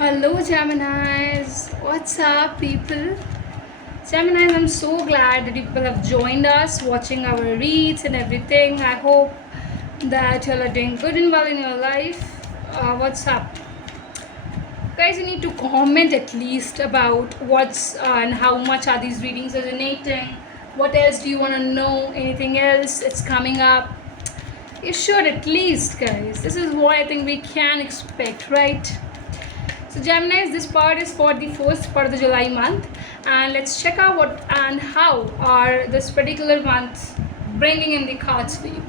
Hello, Geminis. What's up, people? Geminis, I'm so glad that you people have joined us, watching our reads and everything. I hope that you're doing good and well in your life. What's up? Guys, you need to comment at least about what's and how much are these readings resonating. What else do you want to know? Anything else? It's coming up. You should at least, guys. This is what I think we can expect, right? So Geminis, this part is for the first part of the July month, and let's check out what and how are this particular month bringing in the cards for you.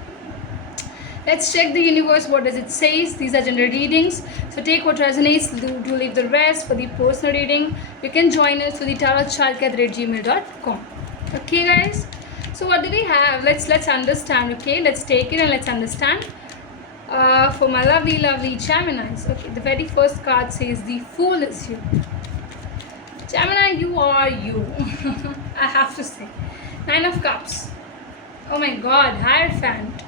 Let's check the universe. What does it say? These are general readings, so take what resonates, do leave the rest. For the personal reading, you can join us through the tarotchark@gmail.com. Okay, guys. So what do we have? Let's understand. Okay, let's take it and let's understand. For my lovely Geminis. Okay, the very first card says the Fool is you. Gemini, you are you. I have to say. Nine of Cups. Oh my God, Hierophant.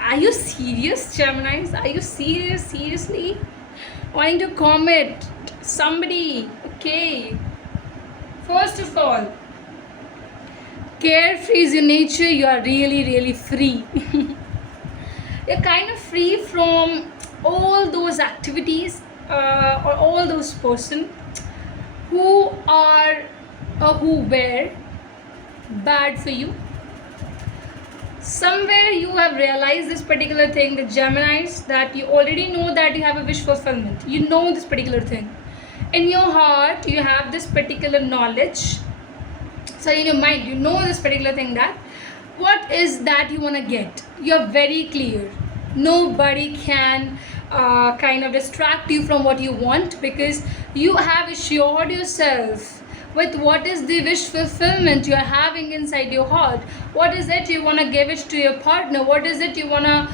Are you serious, Geminis? Are you serious? Seriously? Wanting to commit somebody? Okay. First of all, carefree is your nature. You are really free. You're kind of free from all those activities or all those person who are or who were bad for you. Somewhere you have realized this particular thing, the Geminis, that you already know that you have a wish fulfillment. You know this particular thing. In your heart, you have this particular knowledge. So in your mind, you know this particular thing, that what is that you want to get. You're very clear. Nobody can kind of distract you from what you want, because you have assured yourself with what is the wish fulfillment you're having inside your heart. What is it you want to give it to your partner? What is it you want to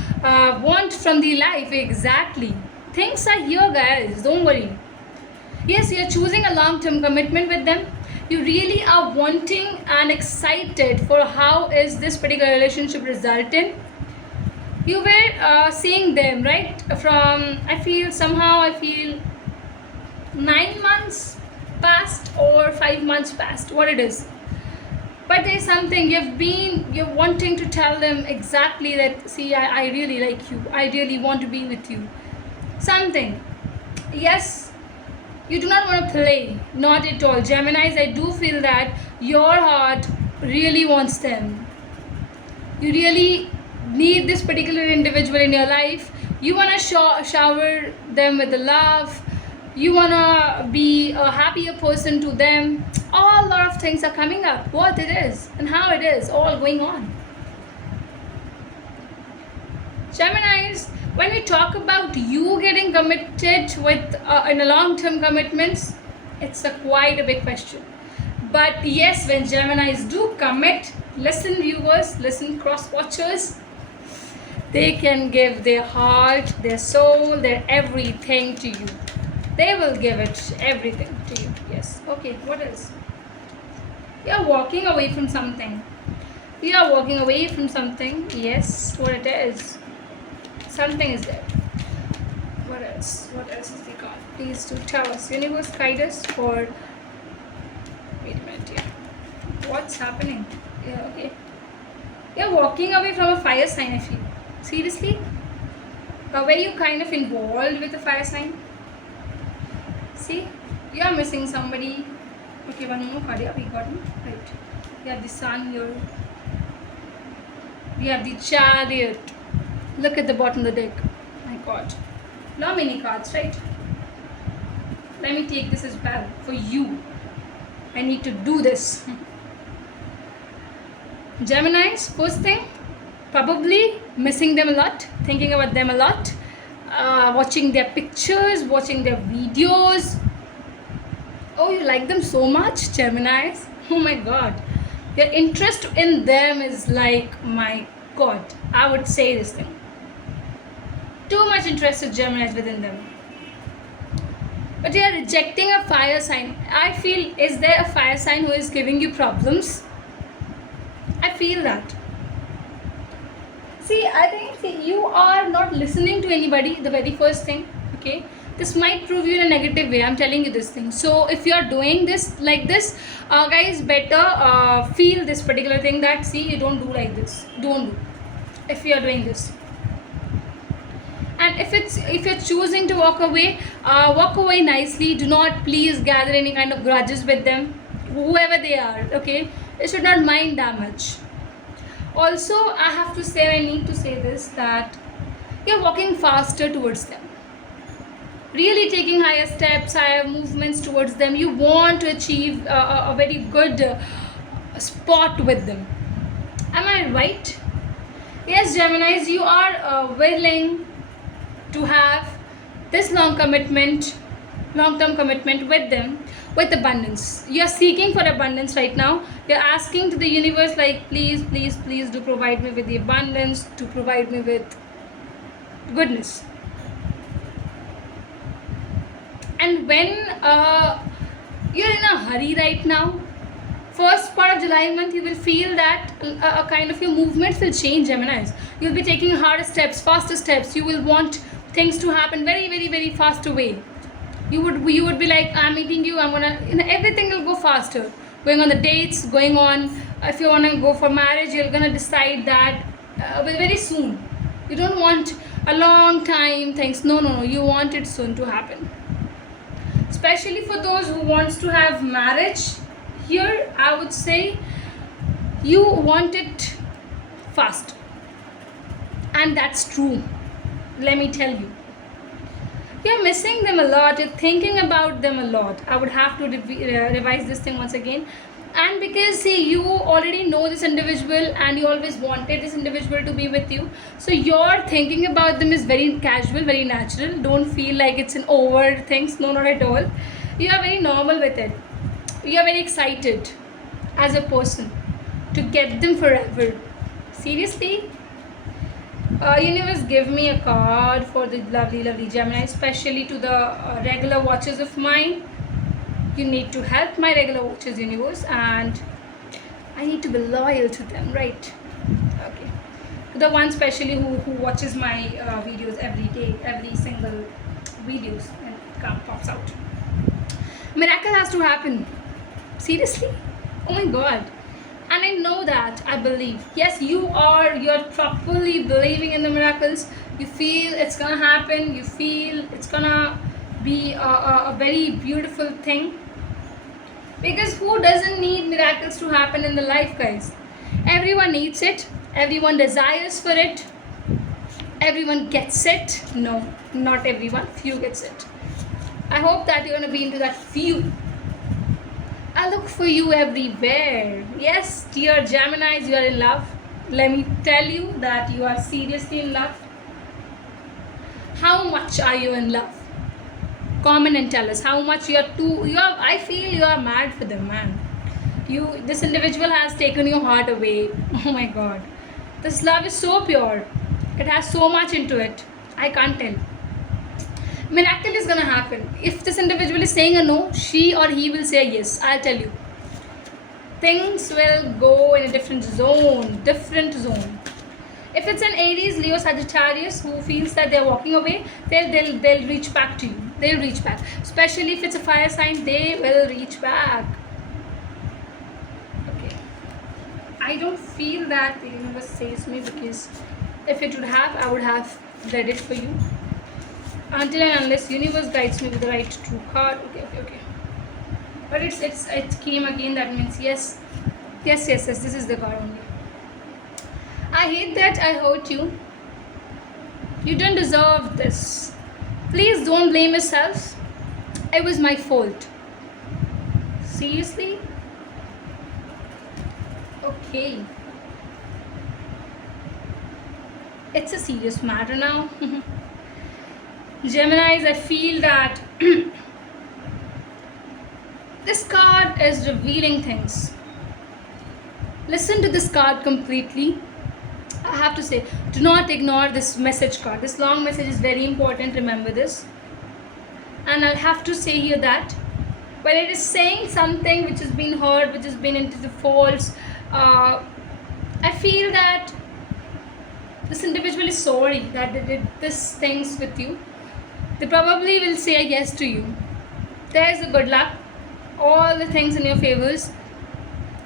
want from the life? Exactly. Things are here, guys. Don't worry. Yes, you're choosing a long-term commitment with them. You really are wanting and excited for how is this particular relationship resulting. You were seeing them, right, from I feel 9 months past or 5 months past, what it is. But there's something you're wanting to tell them exactly that, see, I really like you, I really want to be with you. Something. Yes, you do not want to play, not at all. Geminis, I do feel that your heart really wants them. You really need this particular individual in your life. You want to shower them with the love. You want to be a happier person to them. A lot of things are coming up. What it is and how it is all going on. Geminis, when we talk about you getting committed with in a long-term commitments, it's quite a big question. But yes, when Geminis do commit, listen viewers, listen cross watchers, they can give their heart, their soul, their everything to you. They will give it everything to you. Yes. Okay, what else? You're walking away from something. You are walking away from something. Yes, what it is. Something is there. What else? What else is the card? Please do tell us. Universe, guide us for. Wait a minute. Yeah. What's happening? Yeah. Okay. You're walking away from a fire sign, I feel. Seriously? Were you kind of involved with the fire sign? See? You are missing somebody. Okay, one more card. Yeah, we got it. Right. We have the sun here. We have the chariot. Look at the bottom of the deck. My God. Not many cards, right? Let me take this as well for you. I need to do this. Geminis, first thing, probably missing them a lot, thinking about them a lot, watching their pictures, watching their videos. Oh, you like them so much, Geminis? Oh my God. Your interest in them is like, my God, I would say this thing. Too much interest with Geminis within them. But you are rejecting a fire sign. I feel, is there a fire sign who is giving you problems? I feel that. See, I think you are not listening to anybody, the very first thing. Okay, this might prove you in a negative way. I'm telling you this thing. So if you are doing this like this, guys, better feel this particular thing, that see, you don't do like this. Don't do if you are doing this. And if you're choosing to walk away nicely. Do not please gather any kind of grudges with them, whoever they are. Okay, you should not mind that much. Also, I have to say, I need to say this, that you're walking faster towards them, really taking higher steps, higher movements towards them. You want to achieve a very good spot with them. Am I right? Yes, Geminis, you are willing to have this long-term commitment with them, with abundance. You are seeking for abundance right now. You're asking to the universe, like, please, please, please do provide me with the abundance, to provide me with goodness. And when you're in a hurry right now, first part of July month, you will feel that a kind of your movements will change, Geminis. You'll be taking harder steps, faster steps. You will want things to happen very, very, very fast away. You would be like, I'm meeting you, I'm gonna, everything will go faster. Going on the dates, going on, if you wanna go for marriage, you're gonna decide that very soon. You don't want a long time things. No, you want it soon to happen. Especially for those who wants to have marriage, here I would say you want it fast. And that's true. Let me tell you. You're missing them a lot. You're thinking about them a lot. I would have to revise this thing once again. And because, see, you already know this individual and you always wanted this individual to be with you. So your thinking about them is very casual, very natural. Don't feel like it's an over things. No, not at all. You are very normal with it. You are very excited as a person to get them forever. Seriously? Universe, give me a card for the lovely, lovely Gemini, especially to the regular watchers of mine. You need to help my regular watchers, universe, and I need to be loyal to them, right? Okay. The one especially who watches my videos every day, every single videos, and it pops out. Miracle has to happen. Seriously? Oh my god. And I know that, I believe. Yes, you're properly believing in the miracles. You feel it's gonna happen. You feel it's gonna be a very beautiful thing. Because who doesn't need miracles to happen in the life, guys? Everyone needs it. Everyone desires for it. Everyone gets it. No, not everyone. Few gets it. I hope that you're gonna be into that few. I look for you everywhere. Yes, dear Geminis, you are in love. Let me tell you that you are seriously in love. How much are you in love? Comment and tell us how much I feel you are mad for them, man. This individual has taken your heart away. Oh my god. This love is so pure. It has so much into it. I can't tell. Miracle is gonna happen. If this individual is saying a no, she or he will say yes. I'll tell you. Things will go in a different zone. If it's an Aries, Leo, Sagittarius who feels that they're walking away, they'll reach back to you. They'll reach back. Especially if it's a fire sign, they will reach back. Okay. I don't feel that the universe says me, because if it would have, I would have read it for you. Until and unless universe guides me with the right true card. Okay. But it came again. That means yes. This is the card only. I hate that I hurt you. You don't deserve this. Please don't blame yourself. It was my fault. Seriously? Okay. It's a serious matter now. Geminis, I feel that this card is revealing things. Listen to this card completely. I have to say, do not ignore this message card. This long message is very important. Remember this. And I'll have to say here that when it is saying something which has been heard, which has been into the false, I feel that this individual is sorry that they did these things with you. They probably will say yes to you. There's the good luck, all the things in your favors.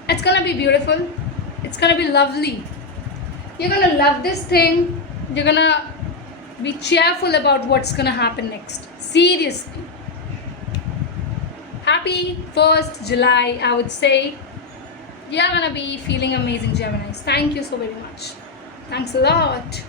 It's gonna be beautiful. It's gonna be lovely. You're gonna love this thing. You're gonna be cheerful about what's gonna happen next. Seriously. Happy 1st July, I would say. You're gonna be feeling amazing, Geminis. Thank you so very much. Thanks a lot.